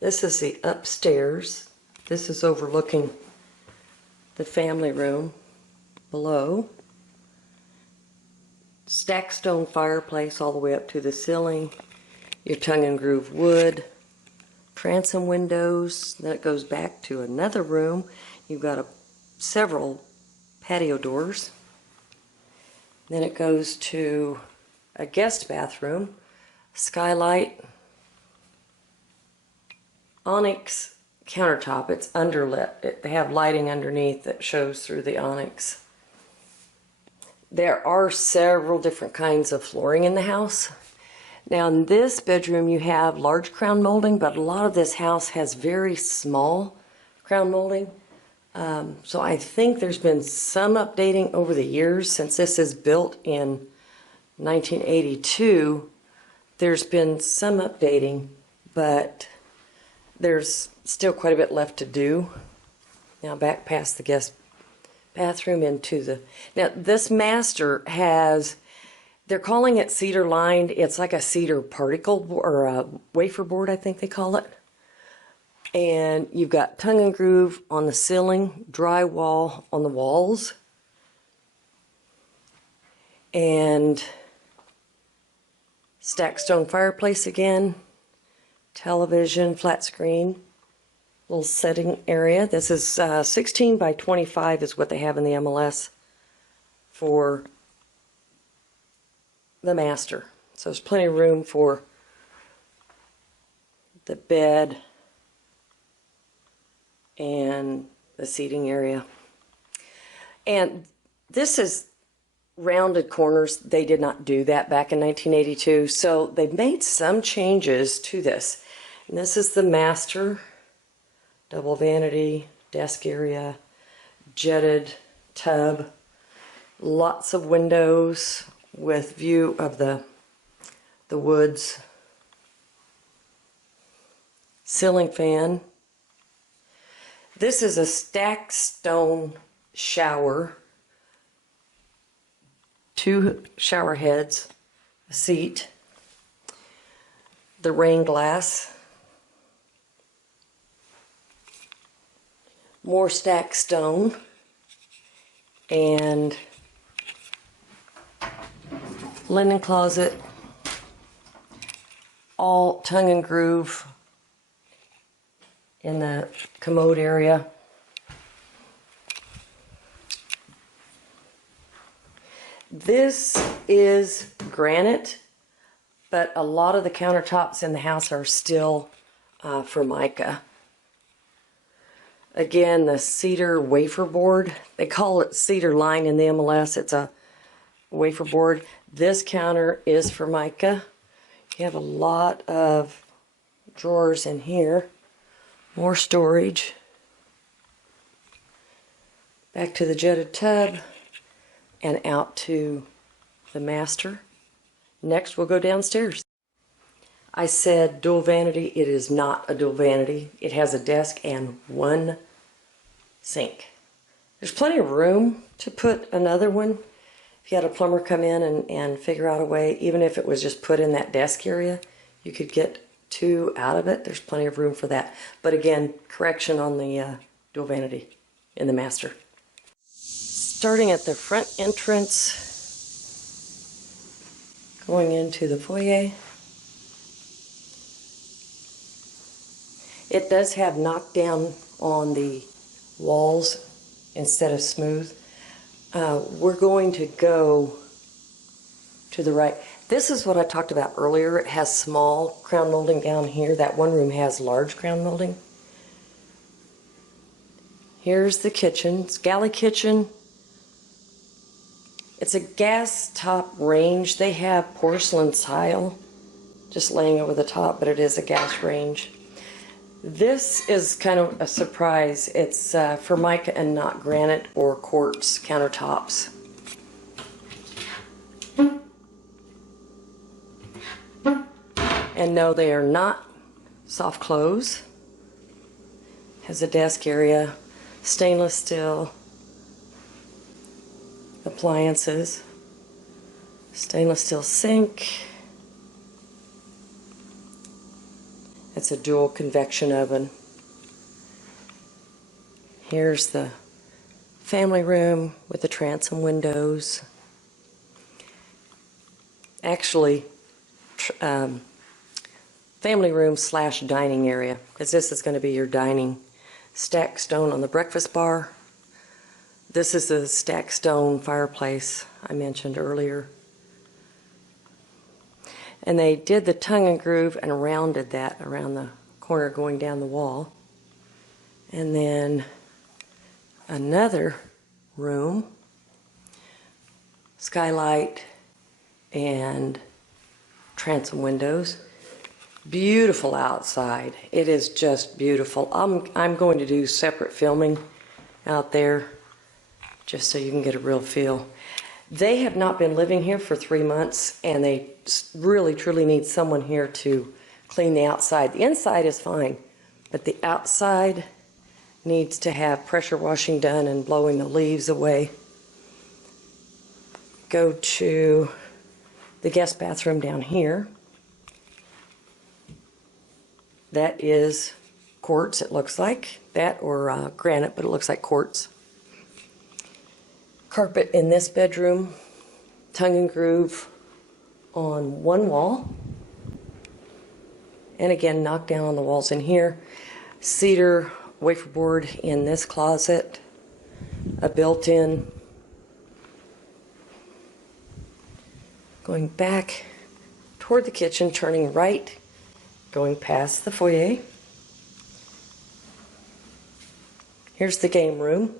This is the upstairs. This is overlooking the family room below. Stacked stone fireplace all the way up to the ceiling. Your tongue and groove wood. Transom windows. Then it goes back to another room. You've got several patio doors. Then it goes to a guest bathroom. Skylight. Onyx countertop. It's underlit. They have lighting underneath that shows through the onyx. There are several different kinds of flooring in the house. Now in this bedroom you have large crown molding, but a lot of this house has very small crown molding. So I think there's been some updating over the years. Since this is built in 1982, there's been some updating, but there's still quite a bit left to do. Now back past the guest bathroom into the... Now this master has... They're calling it cedar lined. It's like a cedar particle or a wafer board, I think they call it. And you've got tongue and groove on the ceiling, drywall on the walls. And stacked stone fireplace again. Television, flat screen, little setting area. This is 16 by 25 is what they have in the MLS for the master. So there's plenty of room for the bed and the seating area. And this is rounded corners. They did not do that back in 1982, so they've made some changes to this. And this is the master, double vanity, desk area, jetted tub, lots of windows with view of the woods, ceiling fan. This is a stacked stone shower, 2 shower heads, a seat, the rain glass, more stacked stone, and linen closet, all tongue and groove in the commode area. This is granite, but a lot of the countertops in the house are still Formica. Again, the cedar wafer board. They call it cedar line in the MLS. It's a wafer board. This counter is Formica. You have a lot of drawers in here. More storage. Back to the jetted tub and out to the master. Next we'll go downstairs. I said dual vanity. It is not a dual vanity. It has a desk and 1 sink. There's plenty of room to put another one. If you had a plumber come in and figure out a way, even if it was just put in that desk area, you could get 2 out of it. There's plenty of room for that. But again, correction on the dual vanity in the master. Starting at the front entrance, going into the foyer. It does have knockdown on the walls instead of smooth. We're going to go to the right. This is what I talked about earlier. It has small crown molding down here. That one room has large crown molding. Here's the kitchen. It's galley kitchen. It's a gas top range. They have porcelain tile just laying over the top, but it is a gas range. This is kind of a surprise. It's Formica and not granite or quartz countertops. And no, they are not soft close. Has a desk area, stainless steel appliances, stainless steel sink. It's a dual convection oven. Here's the family room with the transom windows. Actually, family room / dining area, because this is going to be your dining. Stacked stone on the breakfast bar. This is the stacked stone fireplace I mentioned earlier. And they did the tongue and groove and rounded that around the corner going down the wall. And then another room, skylight and transom windows. Beautiful outside. It is just beautiful. I'm going to do separate filming out there just so you can get a real feel. They have not been living here for 3 months, and they really truly need someone here to clean the outside. The inside is fine, but the outside needs to have pressure washing done and blowing the leaves away. Go to the guest bathroom down here. That is quartz, it looks like. That or granite, but it looks like quartz. Carpet in this bedroom. Tongue and groove on one wall. And again, knock down on the walls in here. Cedar wafer board in this closet. A built-in. Going back toward the kitchen, turning right, going past the foyer. Here's the game room.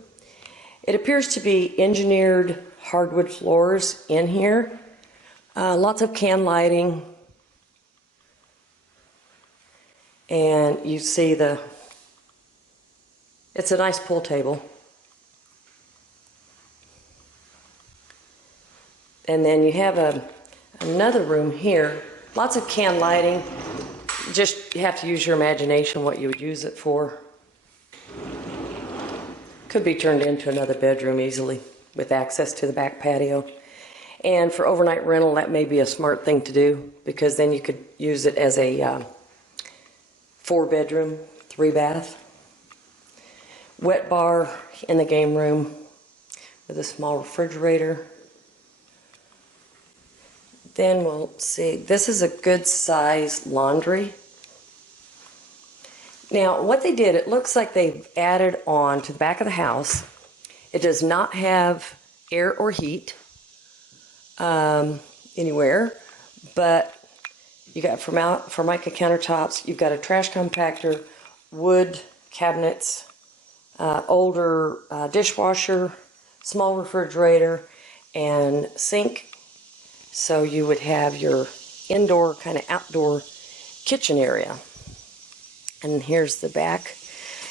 It appears to be engineered hardwood floors in here. Lots of can lighting. And you see it's a nice pool table. And then you have another room here. Lots of can lighting. Just you have to use your imagination what you would use it for. Could be turned into another bedroom easily with access to the back patio. And for overnight rental, that may be a smart thing to do, because then you could use it as a 4-bedroom, 3-bath. Wet bar in the game room with a small refrigerator. Then we'll see, this is a good size laundry. Now what they did, it looks like they've added on to the back of the house. It does not have air or heat anywhere, but you got Formica countertops, you've got a trash compactor, wood cabinets, older dishwasher, small refrigerator, and sink. So you would have your indoor, kind of outdoor kitchen area. And here's the back.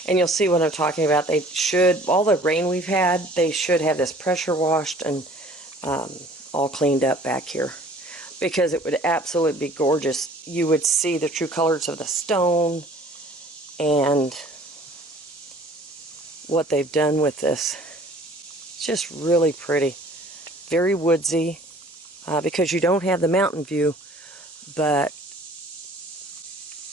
And you'll see what I'm talking about. They should, all the rain we've had, they should have this pressure washed and all cleaned up back here, because it would absolutely be gorgeous. You would see the true colors of the stone and what they've done with this. It's just really pretty. Very woodsy. Because you don't have the mountain view, but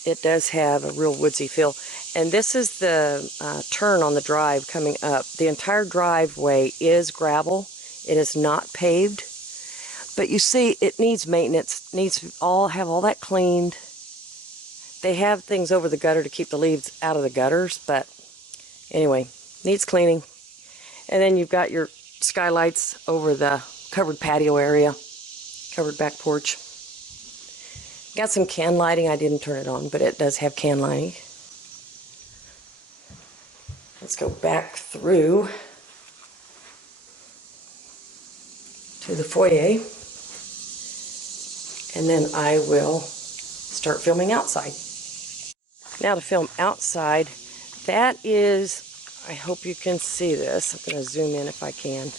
it does have a real woodsy feel. And this is the turn on the drive coming up. The entire driveway is gravel. It is not paved. But you see, it needs maintenance. It needs to have all that cleaned. They have things over the gutter to keep the leaves out of the gutters, but anyway, needs cleaning. And then you've got your skylights over the covered patio area. Covered back porch. Got some can lighting. I didn't turn it on, but it does have can lighting. Let's go back through to the foyer, and then I will start filming outside. Now to film outside, that is, I hope you can see this. I'm going to zoom in if I can.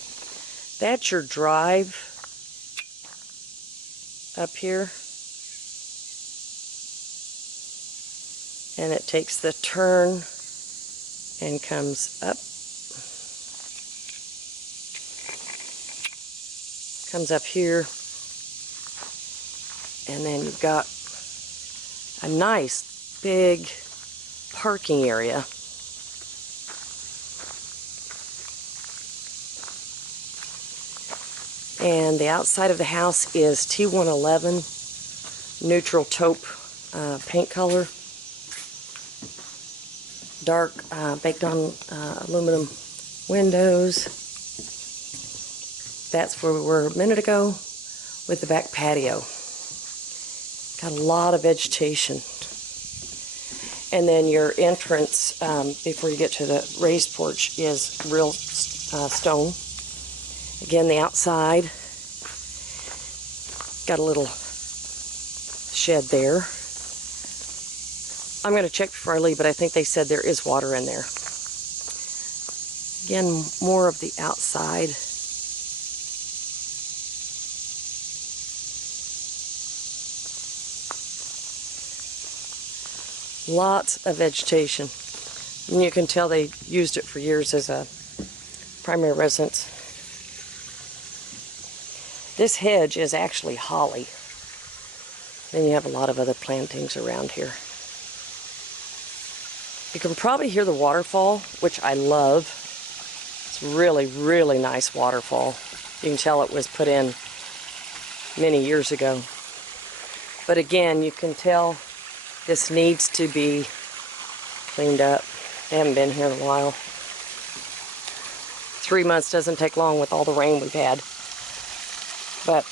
That's your drive up here, and it takes the turn and comes up here, and then you've got a nice big parking area. And the outside of the house is T111 neutral taupe paint color. Dark baked on aluminum windows. That's where we were a minute ago with the back patio. Got a lot of vegetation. And then your entrance, before you get to the raised porch, is real stone. Again, the outside, got a little shed there. I'm going to check before I leave, but I think they said there is water in there. Again, more of the outside. Lots of vegetation. And you can tell they used it for years as a primary residence. This hedge is actually holly. Then you have a lot of other plantings around here. You can probably hear the waterfall, which I love. It's really, really nice waterfall. You can tell it was put in many years ago. But again, you can tell this needs to be cleaned up. They haven't been here in a while. 3 months doesn't take long with all the rain we've had. But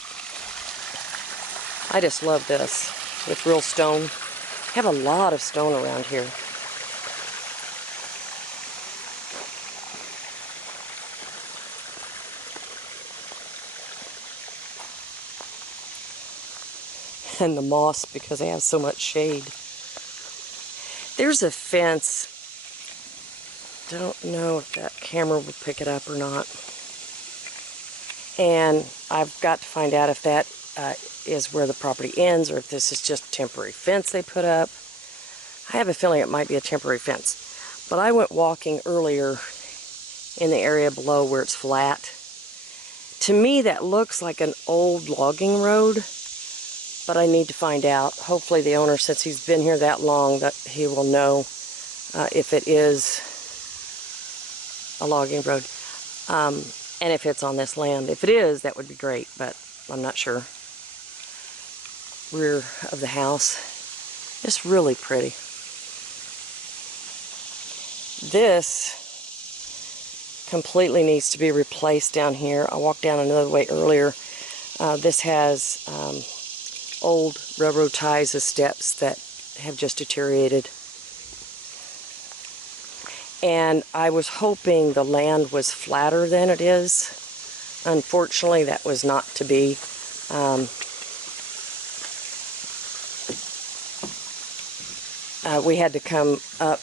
I just love this with real stone. I have a lot of stone around here. And the moss, because they have so much shade. There's a fence. Don't know if that camera will pick it up or not. And I've got to find out if that is where the property ends, or if this is just a temporary fence they put up. I have a feeling it might be a temporary fence. But I went walking earlier in the area below where it's flat. To me, that looks like an old logging road, but I need to find out. Hopefully the owner, since he's been here that long, that he will know if it is a logging road. And if it's on this land. If it is, that would be great, but I'm not sure. Rear of the house. It's really pretty. This completely needs to be replaced down here. I walked down another way earlier. This has old railroad ties as steps that have just deteriorated. And I was hoping the land was flatter than it is. Unfortunately, that was not to be. We had to come up,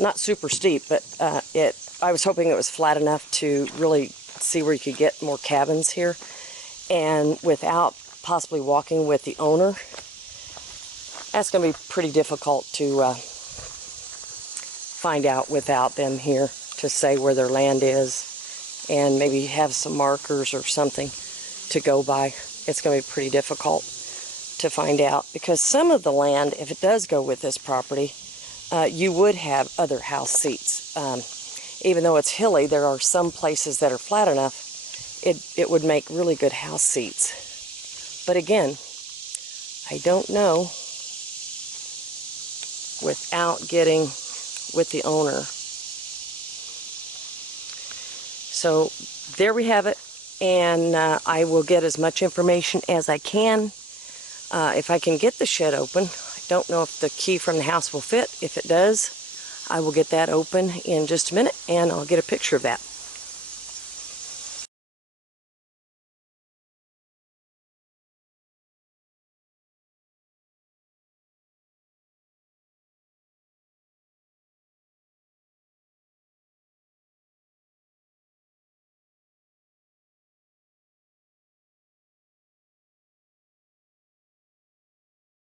not super steep, but I was hoping it was flat enough to really see where you could get more cabins here. And without possibly walking with the owner, that's going to be pretty difficult to find out without them here to say where their land is and maybe have some markers or something to go by. It's going to be pretty difficult to find out, because some of the land, if it does go with this property, you would have other house seats. Even though it's hilly, there are some places that are flat enough, it would make really good house seats. But again, I don't know without getting with the owner. So there we have it, and I will get as much information as I can. If I can get the shed open, I don't know if the key from the house will fit. If it does, I will get that open in just a minute, and I'll get a picture of that.